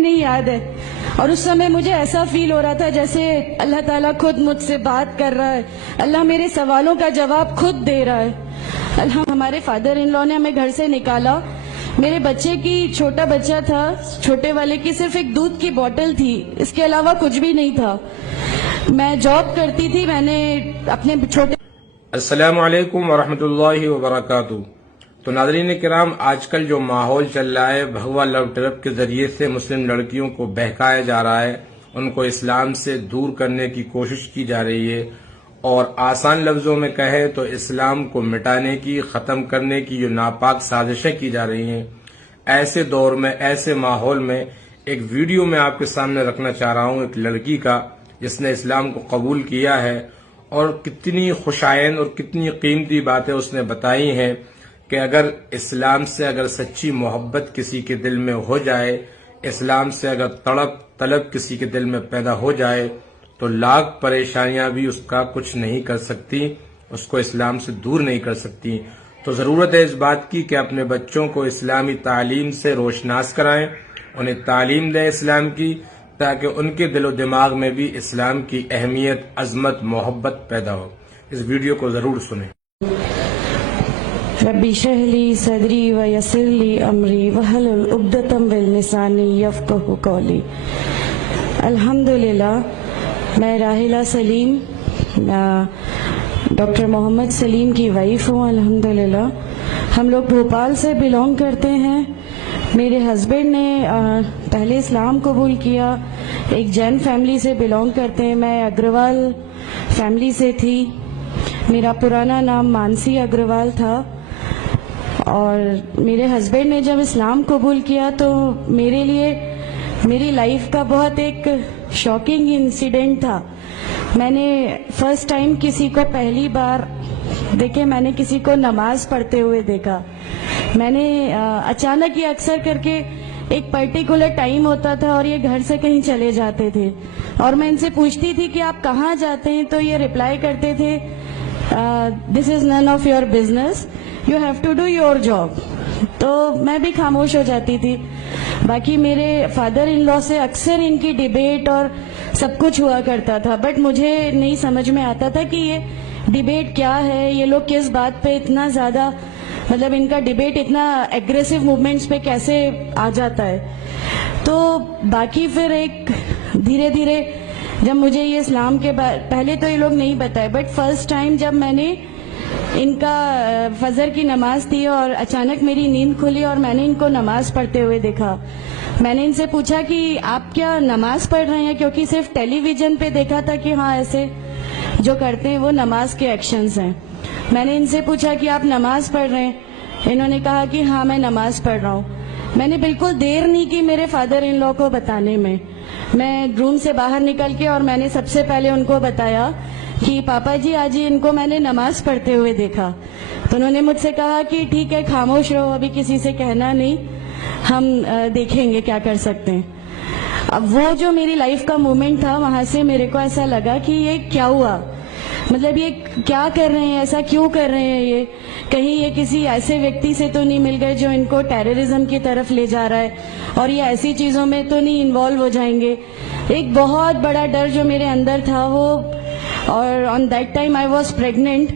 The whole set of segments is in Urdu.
نہیں یاد ہے، اور اس سمے مجھے ایسا فیل ہو رہا تھا جیسے اللہ تعالیٰ خود مجھ سے بات کر رہا ہے، اللہ میرے سوالوں کا جواب خود دے رہا ہے۔ ہمارے فادر ان لا نے ہمیں گھر سے نکالا، میرے بچے کی چھوٹا بچہ تھا، چھوٹے والے کی صرف ایک دودھ کی بوتل تھی، اس کے علاوہ کچھ بھی نہیں تھا۔ میں جاب کرتی تھی، میں نے اپنے چھوٹے السلام علیکم ورحمۃ اللہ وبرکاتہ۔ تو ناظرین کرام، آج کل جو ماحول چل رہا ہے، بھگوا لو ٹرپ کے ذریعے سے مسلم لڑکیوں کو بہکایا جا رہا ہے، ان کو اسلام سے دور کرنے کی کوشش کی جا رہی ہے، اور آسان لفظوں میں کہے تو اسلام کو مٹانے کی، ختم کرنے کی جو ناپاک سازشیں کی جا رہی ہیں، ایسے دور میں، ایسے ماحول میں ایک ویڈیو میں آپ کے سامنے رکھنا چاہ رہا ہوں، ایک لڑکی کا جس نے اسلام کو قبول کیا ہے، اور کتنی خوشائند اور کتنی قیمتی باتیں اس نے بتائی ہیں کہ اگر اسلام سے اگر سچی محبت کسی کے دل میں ہو جائے، اسلام سے اگر طلب کسی کے دل میں پیدا ہو جائے، تو لاکھ پریشانیاں بھی اس کا کچھ نہیں کر سکتی، اس کو اسلام سے دور نہیں کر سکتی۔ تو ضرورت ہے اس بات کی کہ اپنے بچوں کو اسلامی تعلیم سے روشناس کرائیں، انہیں تعلیم دیں اسلام کی، تاکہ ان کے دل و دماغ میں بھی اسلام کی اہمیت، عظمت، محبت پیدا ہو۔ اس ویڈیو کو ضرور سنیں۔ رب اشرح لی صدری ویسر لی امری واحلل عقدۃ من لسانی یفقہوا قولی۔ الحمدللہ، میں راحلہ سلیم، ڈاکٹر محمد سلیم کی وائف ہوں۔ الحمدللہ، ہم لوگ بھوپال سے بلونگ کرتے ہیں۔ میرے ہسبینڈ نے پہلے اسلام قبول کیا، ایک جین فیملی سے بلونگ کرتے ہیں۔ میں اگروال فیملی سے تھی، میرا پرانا نام مانسی اگروال تھا، اور میرے ہسبینڈ نے جب اسلام قبول کیا تو میرے لیے میری لائف کا بہت ایک شاکنگ انسیڈنٹ تھا۔ میں نے فرسٹ ٹائم کسی کو پہلی بار دیکھے، میں نے کسی کو نماز پڑھتے ہوئے دیکھا۔ میں نے اچانک یہ اکثر کر کے ایک پرٹیکولر ٹائم ہوتا تھا اور یہ گھر سے کہیں چلے جاتے تھے، اور میں ان سے پوچھتی تھی کہ آپ کہاں جاتے ہیں، تو یہ ریپلائی کرتے تھے this is none of your business, you have to do your job. تو میں بھی خاموش ہو جاتی تھی۔ باقی میرے فادر ان لا سے اکثر ان کی ڈیبیٹ اور سب کچھ ہوا کرتا تھا، بٹ مجھے نہیں سمجھ میں آتا تھا کہ یہ ڈیبیٹ کیا ہے، یہ لوگ کس بات پہ اتنا زیادہ، مطلب ان کا ڈیبیٹ اتنا ایگریسو موومنٹس پہ کیسے آ جاتا ہے۔ تو باقی پھر ایک دھیرے دھیرے جب مجھے یہ اسلام کے پہلے تو یہ لوگ نہیں بتائے، بٹ فرسٹ ٹائم جب میں نے ان کا فجر کی نماز تھی اور اچانک میری نیند کھلی اور میں نے ان کو نماز پڑھتے ہوئے دیکھا، میں نے ان سے پوچھا کہ آپ کیا نماز پڑھ رہے ہیں، کیونکہ صرف ٹیلی ویژن پہ دیکھا تھا کہ ہاں ایسے جو کرتے ہیں وہ نماز کے ایکشنز ہیں۔ میں نے ان سے پوچھا کہ آپ نماز پڑھ رہے ہیں، انہوں نے کہا کہ ہاں میں نماز پڑھ رہا ہوں۔ میں نے بالکل دیر نہیں کی میرے فادر ان لا کو بتانے میں، میں روم سے باہر نکل کے اور میں نے سب سے پہلے ان کو بتایا کہ پاپا جی آج ان کو میں نے نماز پڑھتے ہوئے دیکھا۔ تو انہوں نے مجھ سے کہا کہ ٹھیک ہے، خاموش رہو، ابھی کسی سے کہنا نہیں، ہم دیکھیں گے کیا کر سکتے ہیں۔ اب وہ جو میری لائف کا مومنٹ تھا، وہاں سے میرے کو ایسا لگا کہ یہ کیا ہوا، مطلب یہ کیا کر رہے ہیں، ایسا کیوں کر رہے ہیں، یہ کہیں یہ کسی ایسے ویکتی سے تو نہیں مل گئے جو ان کو ٹیررزم کی طرف لے جا رہا ہے، اور یہ ایسی چیزوں میں تو نہیں انوالو ہو جائیں گے۔ ایک بہت بڑا ڈر جو میرے اندر تھا وہ، اور on that time I was pregnant,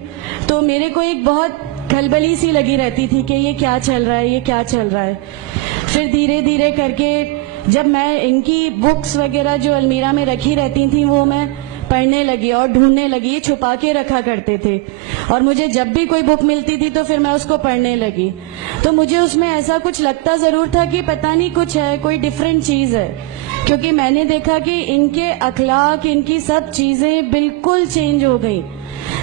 تو میرے کو ایک بہت کھلبلی سی لگی رہتی تھی کہ یہ کیا چل رہا ہے، یہ کیا چل رہا ہے۔ پھر دھیرے دھیرے کر کے جب میں ان کی بکس وغیرہ جو المیرا میں رکھی رہتی تھیں وہ میں پڑھنے لگی اور ڈھونڈنے لگی، یہ چھپا کے رکھا کرتے تھے، اور مجھے جب بھی کوئی بک ملتی تھی تو پھر میں اس کو پڑھنے لگی۔ تو مجھے اس میں ایسا کچھ لگتا ضرور تھا کہ پتہ نہیں کچھ ہے، کوئی ڈیفرنٹ چیز ہے، کیونکہ میں نے دیکھا کہ ان کے اخلاق، ان کی سب چیزیں بالکل چینج ہو گئی،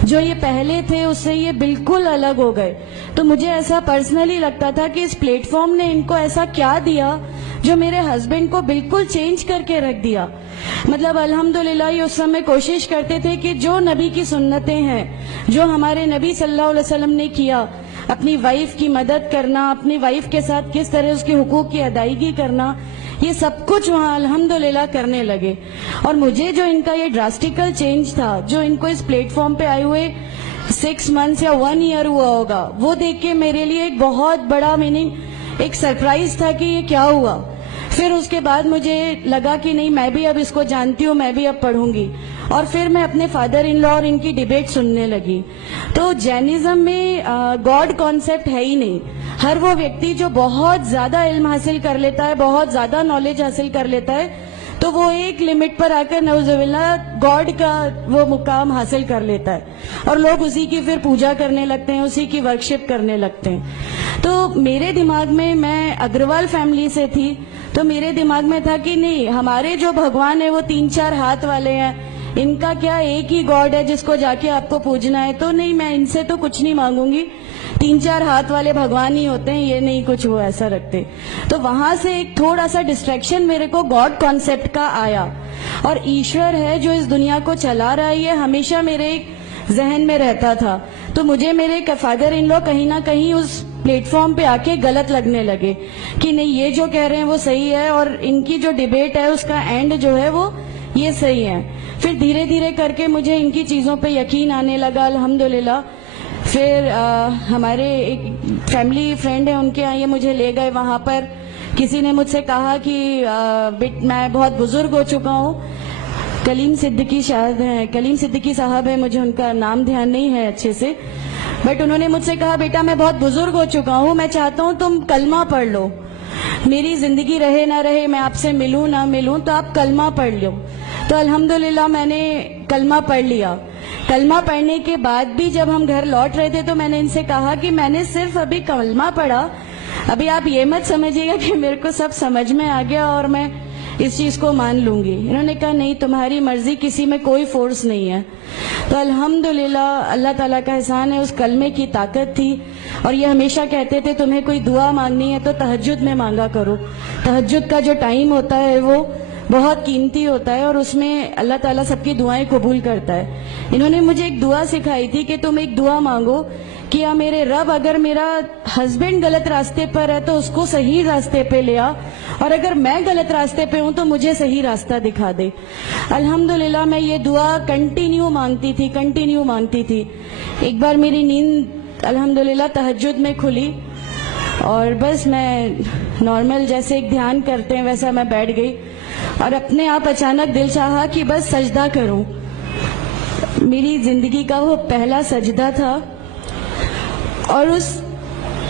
جو یہ پہلے تھے اس سے یہ بالکل الگ ہو گئے۔ تو مجھے ایسا پرسنلی لگتا تھا کہ اس پلیٹ فارم نے ان کو ایسا کیا دیا جو میرے ہسبینڈ کو بالکل چینج کر کے رکھ دیا۔ مطلب الحمدللہ یہ اس سمے کوشش کرتے تھے کہ جو نبی کی سنتیں ہیں، جو ہمارے نبی صلی اللہ علیہ وسلم نے کیا، اپنی وائف کی مدد کرنا، اپنی وائف کے ساتھ کس طرح اس کے حقوق کی ادائیگی کرنا، یہ سب کچھ وہاں الحمدللہ کرنے لگے۔ اور مجھے جو ان کا یہ ڈراسٹیکل چینج تھا، جو ان کو اس پلیٹ فارم پہ آئے ہوئے 6 months یا 1 year ہوا ہوگا، وہ دیکھ کے میرے لیے ایک بہت بڑا ایک سرپرائز تھا کہ یہ کیا ہوا۔ پھر اس کے بعد مجھے لگا کہ نہیں میں بھی اب اس کو جانتی ہوں, میں بھی اب پڑھوں گی, اور پھر میں اپنے فادر ان لا اور ان کی ڈیبیٹ سننے لگی. تو جینزم میں گاڈ کانسیپٹ ہے ہی نہیں. ہر وہ ویکتی جو بہت زیادہ علم حاصل کر لیتا ہے, بہت زیادہ نالج حاصل کر لیتا ہے, تو وہ ایک لمٹ پر آ کر نعوذ باللہ گاڈ کا وہ مقام حاصل کر لیتا ہے, اور لوگ اسی کی پھر پوجا کرنے لگتے ہیں, اسی کی ورشپ کرنے لگتے ہیں. تو میرے دماغ میں اگروال فیملی سے تھی, تو میرے دماغ میں تھا کہ نہیں, ہمارے جو بھگوان ہیں وہ 3-4 ہاتھ والے ہیں, ان کا کیا ایک ہی گاڈ ہے جس کو جا کے آپ کو پوجنا ہے. تو نہیں, میں ان سے تو کچھ نہیں مانگوں گی, 3-4 ہاتھ والے بھگوان ہی ہوتے ہیں, یہ نہیں کچھ وہ ایسا رکھتے. تو وہاں سے ایک تھوڑا سا ڈسٹریکشن میرے کو گاڈ کانسیپٹ کا آیا, اور ایشور ہے جو اس دنیا کو چلا رہا ہے, یہ ہمیشہ میرے ایک ذہن میں رہتا تھا. تو مجھے میرے فادر ان لو کہیں نہ کہیں اس پلیٹ فارم پہ آ کے غلط لگنے لگے کہ نہیں, یہ جو کہہ رہے ہیں وہ صحیح ہے, اور ان کی جو ڈیبیٹ ہے اس کا اینڈ جو ہے وہ یہ صحیح ہے. پھر دھیرے دھیرے کر کے مجھے ان کی چیزوں پہ یقین آنے لگا, الحمدللہ. پھر ہمارے ایک فیملی فرینڈ ہیں, ان کے یہاں یہ مجھے لے گئے. وہاں پر کسی نے مجھ سے کہا کہ میں بہت بزرگ ہو چکا ہوں, کلیم صدیقی شاید ہیں, کلیم صدیقی صاحب ہیں, مجھے ان کا نام دھیان نہیں ہے اچھے سے, بٹ انہوں نے مجھ سے کہا بیٹا میں بہت بزرگ ہو چکا ہوں, میں چاہتا ہوں تم کلمہ پڑھ لو, میری زندگی رہے نہ رہے, میں آپ سے ملوں نہ ملوں, تو آپ کلمہ پڑھ لو. تو الحمدللہ میں نے کلمہ پڑھ لیا. کلمہ پڑھنے کے بعد بھی جب ہم گھر لوٹ رہے تھے تو میں نے ان سے کہا کہ میں نے صرف ابھی کلمہ پڑھا, ابھی آپ یہ مت سمجھیے گا کہ میرے کو سب سمجھ میں آ گیا اور میں اس چیز کو مان لوں گی. انہوں نے کہا نہیں, تمہاری مرضی, کسی میں کوئی فورس نہیں ہے. تو الحمدللہ اللہ تعالیٰ کا احسان ہے, اس کلمے کی طاقت تھی. اور یہ ہمیشہ کہتے تھے تمہیں کوئی دعا مانگنی ہے تو تہجد میں مانگا کرو, تہجد کا جو ٹائم ہوتا ہے وہ بہت قیمتی ہوتا ہے, اور اس میں اللہ تعالیٰ سب کی دعائیں قبول کرتا ہے. انہوں نے مجھے ایک دعا سکھائی تھی کہ تم ایک دعا مانگو کہ یا میرے رب, اگر میرا ہسبینڈ غلط راستے پر ہے تو اس کو صحیح راستے پہ لے آ, اور اگر میں غلط راستے پہ ہوں تو مجھے صحیح راستہ دکھا دے. الحمدللہ میں یہ دعا کنٹینیو مانگتی تھی. ایک بار میری نیند الحمدللہ تہجد میں کھلی, اور بس میں نارمل جیسے ایک دھیان کرتے ہیں ویسا میں بیٹھ گئی, اور اپنے آپ اچانک دل چاہا کہ بس سجدہ کروں. میری زندگی کا وہ پہلا سجدہ تھا, اور اس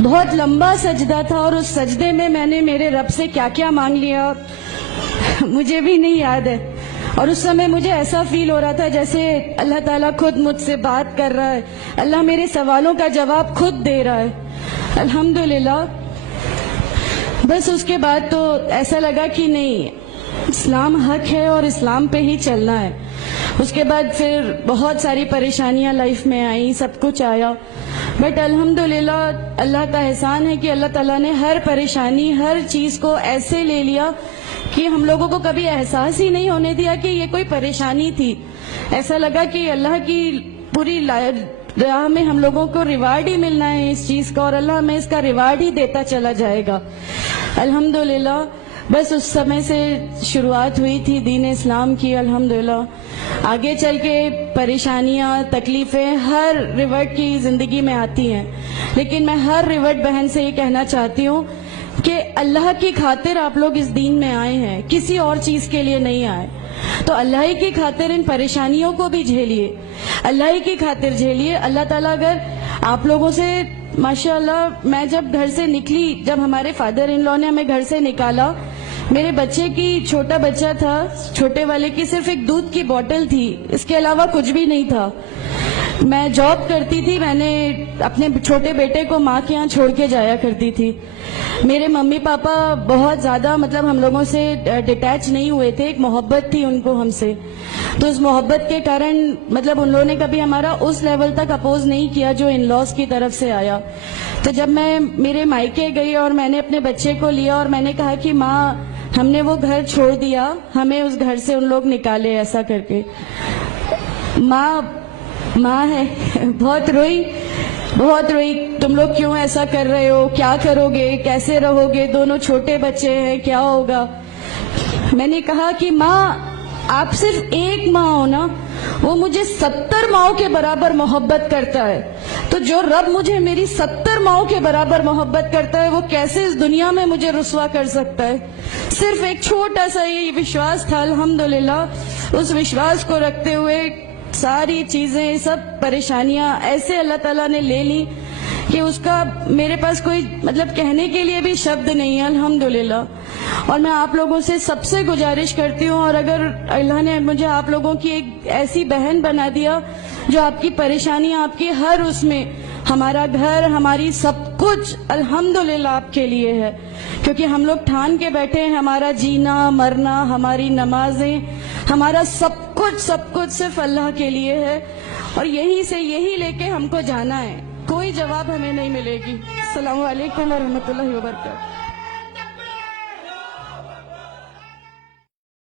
بہت لمبا سجدہ تھا, اور اس سجدے میں نے میرے رب سے کیا کیا مانگ لیا مجھے بھی نہیں یاد ہے. اور اس سمے مجھے ایسا فیل ہو رہا تھا جیسے اللہ تعالیٰ خود مجھ سے بات کر رہا ہے, اللہ میرے سوالوں کا جواب خود دے رہا ہے. الحمدللہ. بس اس کے بعد تو ایسا لگا کہ نہیں, اسلام حق ہے اور اسلام پہ ہی چلنا ہے. اس کے بعد پھر بہت ساری پریشانیاں لائف میں آئیں, سب کچھ آیا, بٹ الحمدللہ اللہ کا احسان ہے کہ اللہ تعالیٰ نے ہر پریشانی, ہر چیز کو ایسے لے لیا کہ ہم لوگوں کو کبھی احساس ہی نہیں ہونے دیا کہ یہ کوئی پریشانی تھی. ایسا لگا کہ اللہ کی پوری راہ میں ہم لوگوں کو ریوارڈ ہی ملنا ہے اس چیز کا, اور اللہ ہمیں اس کا ریوارڈ ہی دیتا چلا جائے گا. الحمدللہ. بس اس سمے سے شروعات ہوئی تھی دین اسلام کی. الحمدللہ آگے چل کے پریشانیاں, تکلیفیں ہر ریورٹ کی زندگی میں آتی ہیں, لیکن میں ہر ریورٹ بہن سے یہ کہنا چاہتی ہوں کہ اللہ کی خاطر آپ لوگ اس دین میں آئے ہیں, کسی اور چیز کے لیے نہیں آئے. تو اللہ ہی کی خاطر ان پریشانیوں کو بھی جھیلیے, اللہ ہی کی خاطر جھیلیے. اللہ تعالیٰ اگر آپ لوگوں سے, ماشاءاللہ, میں جب گھر سے نکلی, جب ہمارے فادر ان لا نے ہمیں گھر سے نکالا, میرے بچے کی, چھوٹا بچہ تھا, چھوٹے والے کی صرف ایک دودھ کی بوتل تھی, اس کے علاوہ کچھ بھی نہیں تھا. میں جاب کرتی تھی, میں نے اپنے چھوٹے بیٹے کو ماں کے یہاں چھوڑ کے جایا کرتی تھی. میرے ممی پاپا بہت زیادہ ہم لوگوں سے ڈیٹیچ نہیں ہوئے تھے, ایک محبت تھی ان کو ہم سے, تو اس محبت کے کارن ان لوگوں نے کبھی ہمارا اس لیول تک اپوز نہیں کیا جو ان لاز کی طرف سے آیا. تو جب میں میرے مائکے گئی اور میں نے اپنے بچے کو لیا اور میں نے کہا کہ ماں ہم نے وہ گھر چھوڑ دیا, ہمیں اس گھر سے ان لوگ نکالے, ایسا کر کے. ماں ہے, بہت روئی, تم لوگ کیوں ایسا کر رہے ہو, کیا کرو گے, کیسے رہو گے, دونوں چھوٹے بچے ہیں, کیا ہوگا. میں نے کہا کہ ماں آپ صرف ایک ماں ہو نا, وہ مجھے 70 ماؤں کے برابر محبت کرتا ہے, تو جو رب مجھے میری 70 ماؤں کے برابر محبت کرتا ہے، وہ کیسے اس دنیا میں مجھے رسوا کر سکتا ہے؟ صرف ایک چھوٹا سا یہ وشواس تھا، الحمدللہ اس وشواس کو رکھتے ہوئے ساری چیزیں، سب پریشانیاں ایسے اللہ تعالیٰ نے لے لی کہ اس کا میرے پاس کوئی مطلب کہنے کے لیے بھی شبد نہیں ہے، الحمدللہ۔ اور میں آپ لوگوں سے سب سے گزارش کرتی ہوں، اور اگر اللہ نے مجھے آپ لوگوں کی ایک ایسی بہن بنا دیا جو آپ کی پریشانیاں، آپ کی ہر اس میں، ہمارا گھر، ہماری سب کچھ الحمدللہ آپ کے لیے ہے، کیونکہ ہم لوگ ٹھان کے بیٹھے ہیں ہمارا جینا مرنا، ہماری نمازیں، ہمارا سب کچھ صرف اللہ کے لیے ہے، اور یہیں سے یہی لے کے ہم کو جانا ہے، کوئی جواب ہمیں نہیں ملے گی۔ السلام علیکم ورحمۃ اللہ وبرکاتہ۔